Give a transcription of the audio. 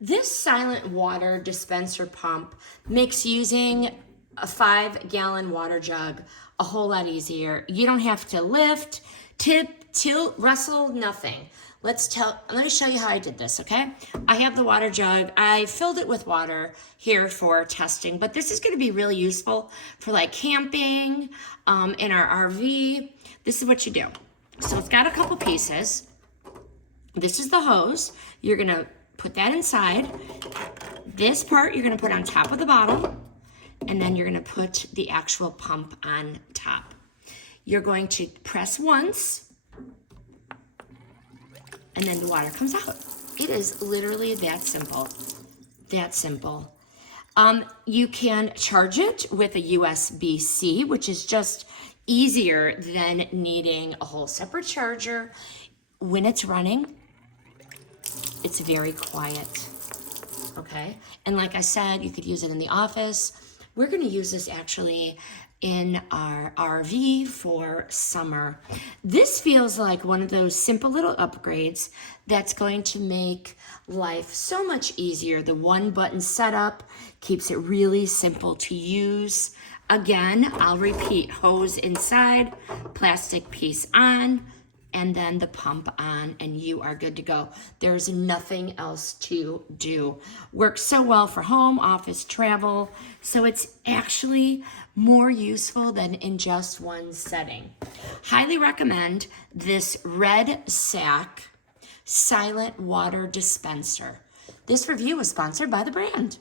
This silent water dispenser pump makes using a 5-gallon water jug a whole lot easier. You don't have to lift, tip, tilt, wrestle, nothing. Let me show you how I did this, okay? I have the water jug. I filled it with water here for testing, but this is gonna be really useful for like camping, in our RV. This is what you do. So it's got a couple pieces. This is the hose. You're gonna put that inside. This part you're gonna put on top of the bottle, and then you're gonna put the actual pump on top. You're going to press once, and then the water comes out. It is literally that simple, that simple. You can charge it with a USB-C, which is just easier than needing a whole separate charger. When it's running, it's very quiet, okay? And like I said, you could use it in the office. We're gonna use this actually in our RV for summer. This feels like one of those simple little upgrades that's going to make life so much easier. The one button setup keeps it really simple to use. Again, I'll repeat, hose inside, plastic piece on, and then the pump on, and you are good to go. There's nothing else to do. Works so well for home, office, travel, so it's actually more useful than in just one setting. Highly recommend this Redsack silent water dispenser. This review was sponsored by the brand.